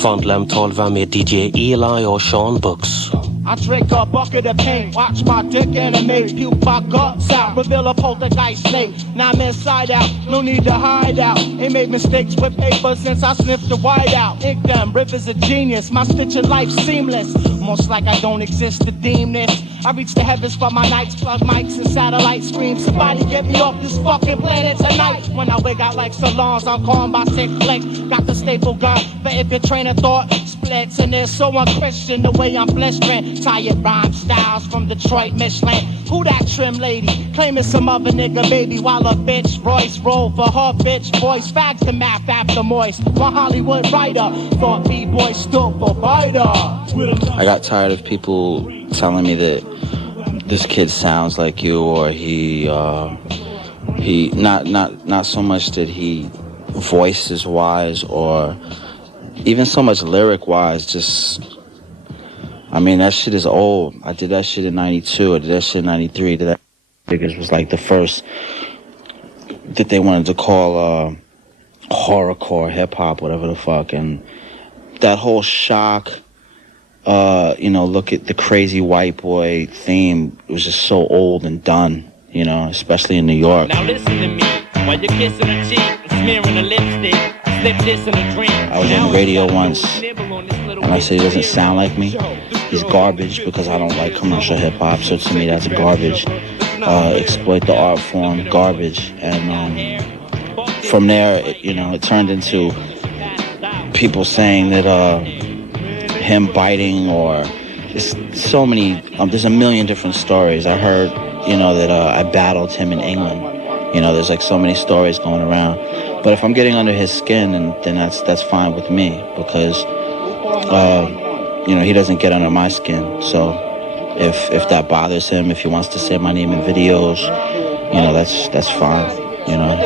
Fondlem 12 med DJ Eli och Sean Books. I drink a bucket of paint, watch my dick animate, puke my guts out, reveal a poltergeist snake. Now I'm inside out, no need to hide out. Ain't made mistakes with paper since I sniffed the white out. Ink them, rivers of genius, my stitch of life seamless. Almost like I don't exist to deem this. I reach the heavens for my nights, plug mics and satellite screams. Somebody get me off this fucking planet tonight. When I wig out like salons, I'm calling by sick flicks. Got the staple gun, but if your train of thought splits and it's so unchristian the way I'm blistering. Tired rhyme styles from Detroit, Michelin. Who that trim lady? Claiming some other nigga baby while a bitch Royce roll for her bitch voice. Fags the math after moist. One Hollywood writer thought B-boy stood for biter. I got tired of people telling me that this kid sounds like you, or he not so much that he voices wise or even so much lyric wise. Just, I mean, that shit is old. I did that shit in 92. I did that shit in 93. That figures was like the first that they wanted to call horrorcore hip hop, whatever the fuck, and that whole shock. Look at the crazy white boy theme. It was just so old and done, especially in New York. Now listen to me while you're kissing a cheek and smearing a lipstick. I was on the radio once, and I said he doesn't sound like me. He's garbage because I don't like commercial hip hop. So to me, that's garbage. Exploit the art form, garbage. And from there, it turned into people saying that him biting, or there's so many. There's a million different stories. I heard, that I battled him in England. There's like so many stories going around. But if I'm getting under his skin, then that's fine with me, because he doesn't get under my skin. So if that bothers him, if he wants to say my name in videos, that's fine.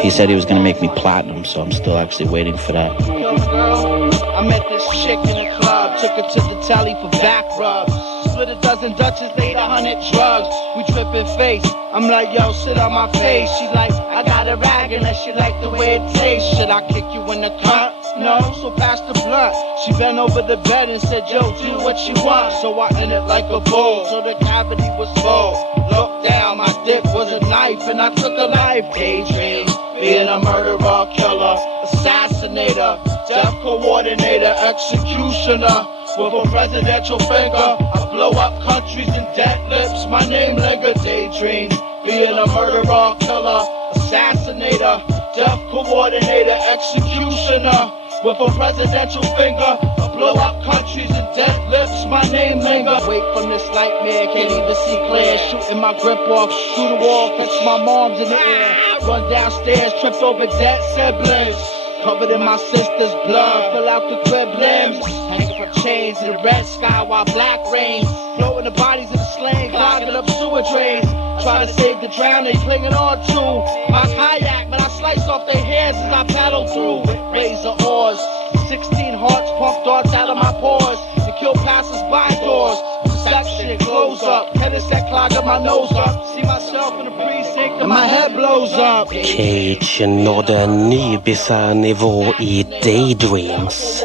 He said he was gonna make me platinum, so I'm still actually waiting for that. I met this chick in the club, took her to the telly for back rubs. Split a dozen Dutches, ate 100 drugs. We trippin' face. I'm like, yo, sit on my face. She like, I got a rag and she like the way it tastes. Should I kick you in the cunt? No, so pass the blunt. She bent over the bed and said, yo, do what you want. So I ended like a bowl, so the cavity was full. Looked down, my dick was a knife, and I took a life. Daydream, being a murderer, killer, assassinator, death coordinator, executioner. With a presidential finger, I blow up countries and dead lips. My name linger. Daydream, being a murderer, killer, assassinator, death coordinator, executioner. With a presidential finger, I blow up countries and dead lips. My name linger. Wake from this nightmare, can't even see clear. Shooting my grip off, through the wall, catch my moms in the air. Run downstairs, tripped over dead siblings. Covered in my sister's blood, fill out the crib limbs. Hanging from chains in the red sky while black rain. Floating the bodies of the slain, clogging up sewer drains. Try to save the drowning, clinging on to my kayak, but I sliced off their hands as I paddled through. Razor oars, 16 hearts pumped darts out of my pores to kill passers-by doors. Suck shit, close up, tennis that clogging my nose up. See myself in the precinct and my head blows up. Cage nådde en ny bisarr nivå i Daydreams.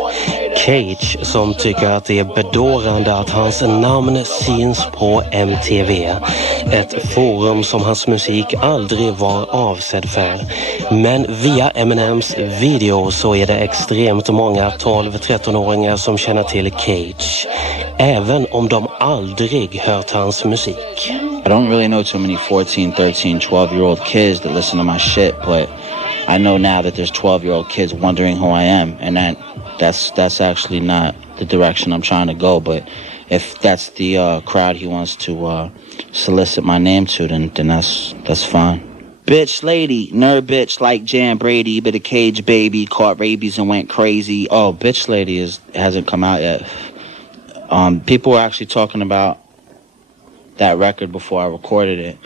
Cage som tycker att det är bedårande att hans namn syns på MTV. Ett forum som hans musik aldrig var avsedd för. Men via Eminems video så är det extremt många 12-13-åringar som känner till Cage. Även om de aldrig hört hans musik. I don't really know too many 14, 13, 12-year-old kids that listen to my shit, but I know now that there's 12-year-old kids wondering who I am, and that's actually not the direction I'm trying to go. But if that's the crowd he wants to solicit my name to, then that's fine. Bitch lady, nerd bitch like Jan Brady, but a cage baby, caught rabies and went crazy. Oh, bitch lady hasn't come out yet. People were actually talking about that record before I recorded it,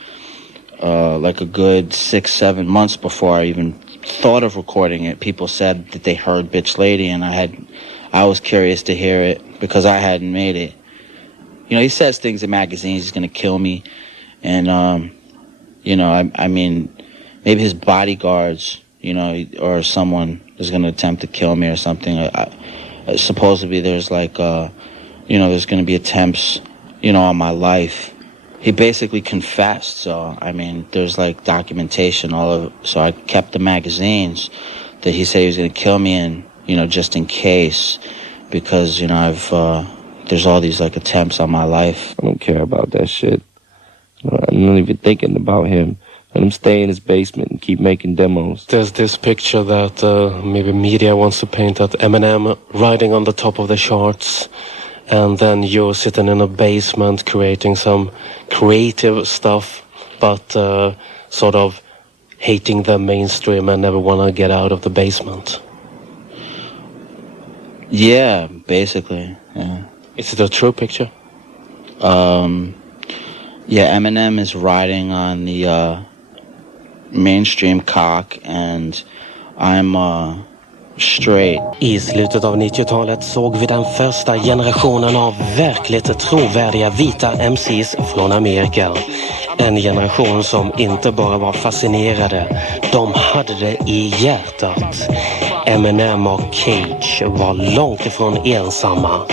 like a good 6-7 months before I even thought of recording it. People said that they heard Bitch Lady, and I was curious to hear it because I hadn't made it. He says things in magazines, he's gonna kill me, and I mean, maybe his bodyguards, or someone is gonna attempt to kill me or something. Supposedly there's like there's gonna be attempts on my life. He basically confessed, so I mean, there's like documentation all of it. So I kept the magazines that he said he was gonna kill me in, just in case, because there's all these like attempts on my life. I don't care about that shit. I'm not even thinking about him. Let him stay in his basement and keep making demos. There's this picture that maybe media wants to paint at Eminem riding on the top of the charts. And then you're sitting in a basement creating some creative stuff, but sort of hating the mainstream and never want to get out of the basement. Yeah, basically, yeah. Is it a true picture? Yeah, Eminem is riding on the mainstream cock, and I'm straight. I slutet av 90-talet såg vi den första generationen av verkligt trovärdiga vita MCs från Amerika. En generation som inte bara var fascinerade, de hade det i hjärtat. Eminem och Cage var långt ifrån ensamma.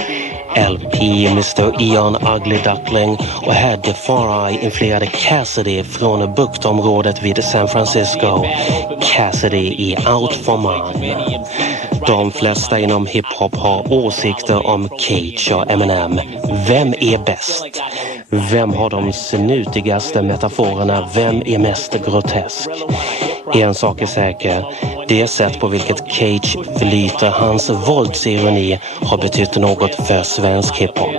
LP, Mr. Eon Ugly Duckling och Head the Far Eye influerade Cassidy från buktområdet vid San Francisco. Cassidy i Out for Mine. De flesta inom hiphop har åsikter om Cage och Eminem. Vem är bäst? Vem har de snutigaste metaforerna? Vem är mest grotesk? En sak är säker. Det sätt på vilket Cage flyter hans våldsironi har betytt något för svensk hiphop.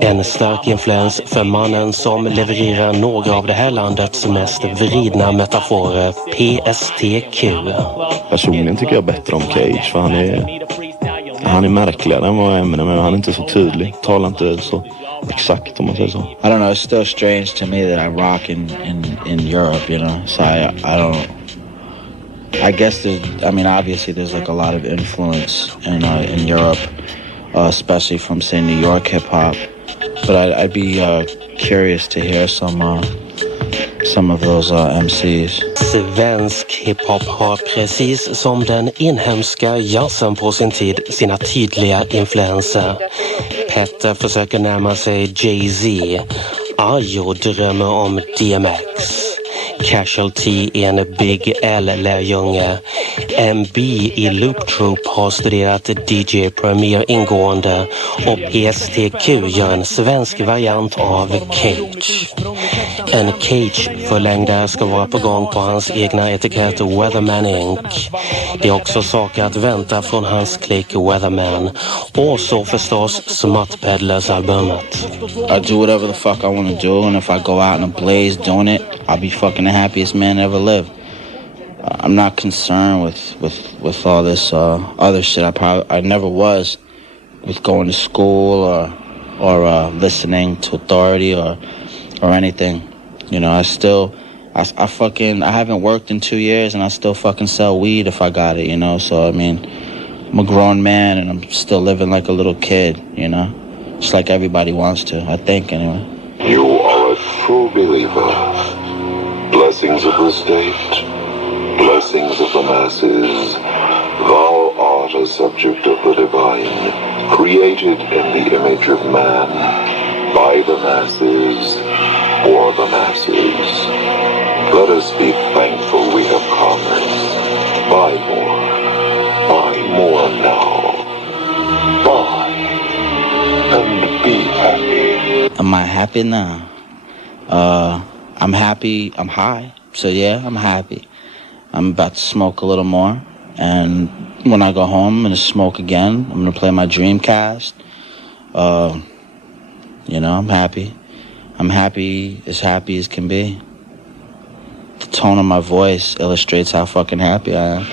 En stark influens för mannen som levererar några av det här landets mest vridna metaforer, PSTQ. Personligen tycker jag bättre om Cage, för han är märkligare än vad Eminem är. Han är inte så tydlig, talar inte så exakt om man säger så. I don't know, it's still strange to me that I rock in Europe, you know, so I guess obviously there's like a lot of influence in Europe, especially from say New York hip hop. But I'd be curious to hear some of those MCs. Svensk hiphop har precis som den inhemska jazzen på sin tid sina tydliga influenser. Petter försöker närma sig Jay-Z. Ayo drömmer om DMX. Casualty är en Big L-lärjunge. MB i Loop Troop har studerat DJ Premier ingående och PSTQ gör en svensk variant av Cage. En Cage-förlängdare ska vara på gång på hans egna etikett Weatherman Inc. Det är också saker att vänta från hans klick Weatherman och så förstås Smut Peddlers-albumet. I do whatever the fuck I want to do, and if I go out in a blaze doing it, I'll be fucking the happiest man ever lived. I'm not concerned with all this other shit. I never was, with going to school or listening to authority or anything. You know, I haven't worked in 2 years and I still fucking sell weed if I got it, you know. So I mean, I'm a grown man and I'm still living like a little kid, you know. Just like everybody wants to, I think, anyway. You are a true believer. Blessings of the state, blessings of the masses. Thou art a subject of the divine, created in the image of man, by the masses, for the masses. Let us be thankful we have commerce. Buy more now. Buy and be happy. Am I happy now? I'm happy. I'm high. So yeah, I'm happy. I'm about to smoke a little more. And when I go home, I'm going to smoke again. I'm going to play my Dreamcast. You know, I'm happy. I'm happy as can be. The tone of my voice illustrates how fucking happy I am.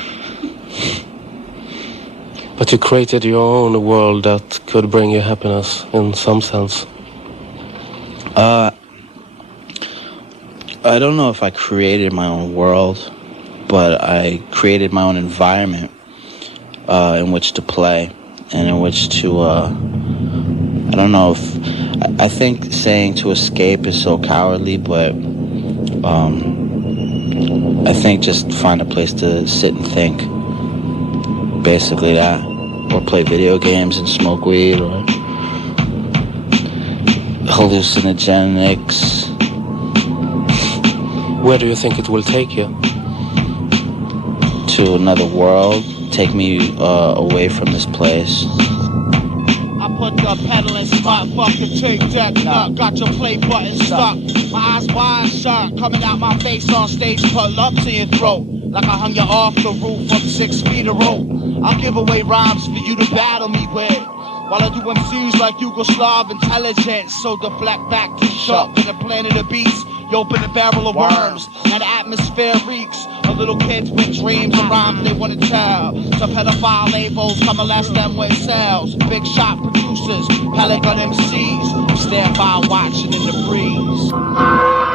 But you created your own world that could bring you happiness in some sense. I don't know if I created my own world, but I created my own environment in which to play and in which to, I don't know if, I think saying to escape is so cowardly, but I think just find a place to sit and think. Basically that. Or play video games and smoke weed or hallucinogenics. Where do you think it will take you? To another world. Take me away from this place. I put the pedal in spot, fucking take that nut. Got your play button stuck. My eyes wide shut, coming out my face on stage, pull up to your throat. Like I hung you off the roof of 6 feet of rope. I'll give away rhymes for you to battle me with. While I do MCs like Yugoslav intelligence. So deflect back to Chuck in the planet of beats. You open a barrel of worms, and the atmosphere reeks. A little kids with dreams and rhymes they want to tell. Some pedophile labels come molest them with sales. Big shot producers, Pelican MCs. Stand by watching in the breeze.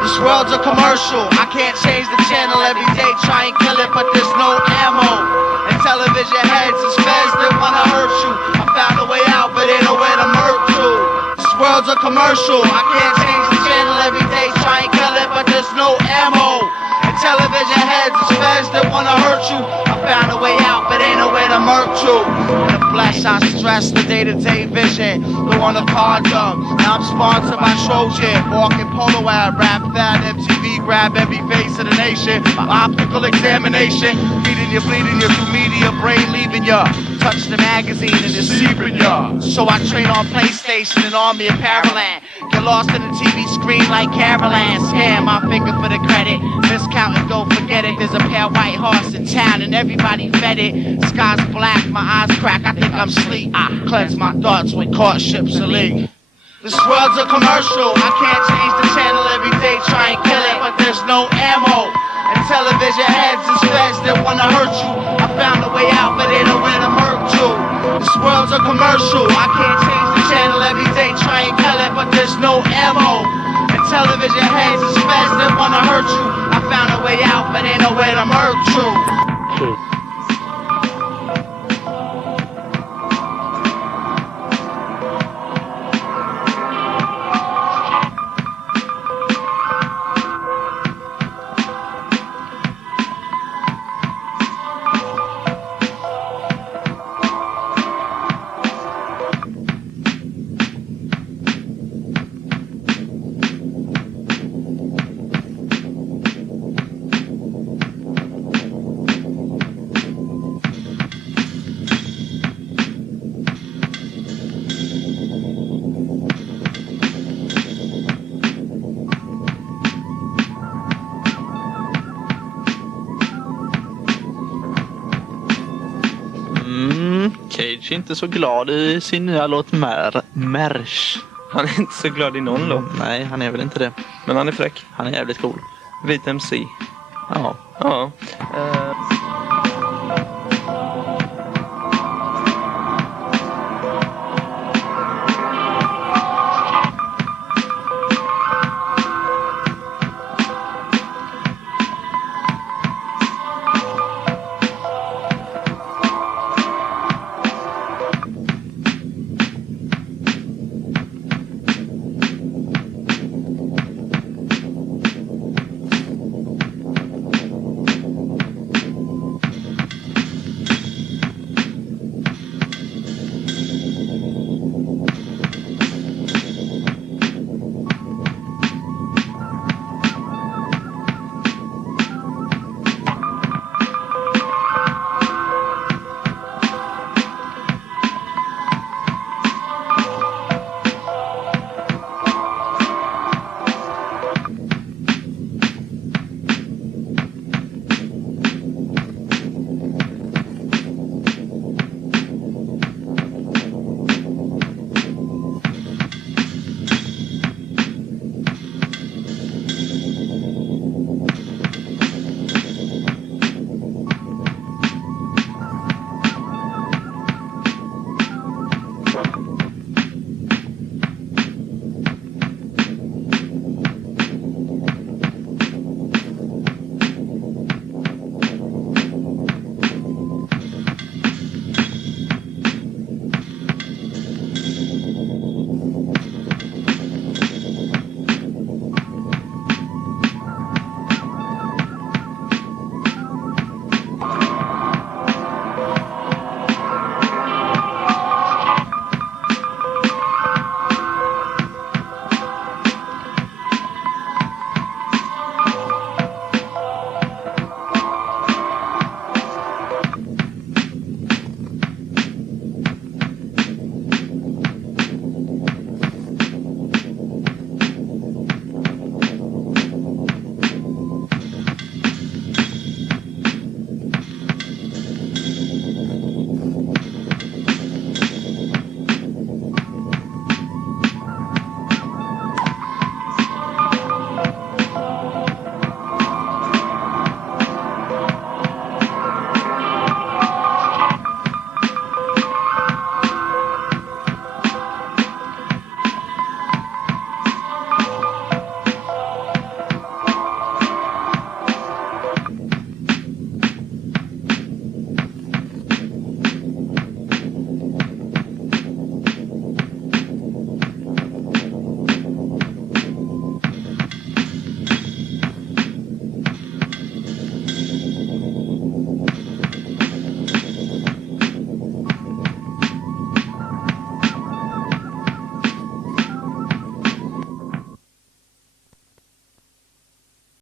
This world's a commercial. I can't change the channel every day. Try and kill it, but there's no ammo. And television heads is feds that wanna hurt you. I found a way out, but ain't nowhere to murk to. This world's a commercial. I can't change the channel every day. Try and kill it, but there's no ammo. And television heads is feds that wanna hurt you. I found a way out, but ain't nowhere to murk to. In the flesh, I stress the day-to-day vision. Go on a condom. Now I'm sponsored by Trojan. Walking polo ad, rap fat, MTV, grab every face of the nation. My optical examination, feeding you, bleeding you through media, brain leaving you. touch the magazine and deceiving ya. So I train on PlayStation and Army of Paraland. Get lost in the TV screen like Caroline. Scam my finger for the credit. Miscount and don't forget it. There's a pair of white horse in town and everybody fed it. Sky's black, my eyes crack, I think I'm sleep. I cleanse my thoughts with courtships and league. This world's a commercial, I can't change the channel every day, try and kill it, but there's no ammo. And television heads and feds that wanna hurt you. I found a way out, but they know where to hurt you. This world's a commercial, I can't change the channel every day, try and kill it, but there's no ammo. And television heads and feds that wanna hurt you. I found a way out, but they know where to hurt you. Cage är inte så glad i sin nya låt Märsch. Han är inte så glad i någon låt. Nej, han är väl inte det. Men han är fräck. Han är jävligt cool. Vit MC. Ja. Ja.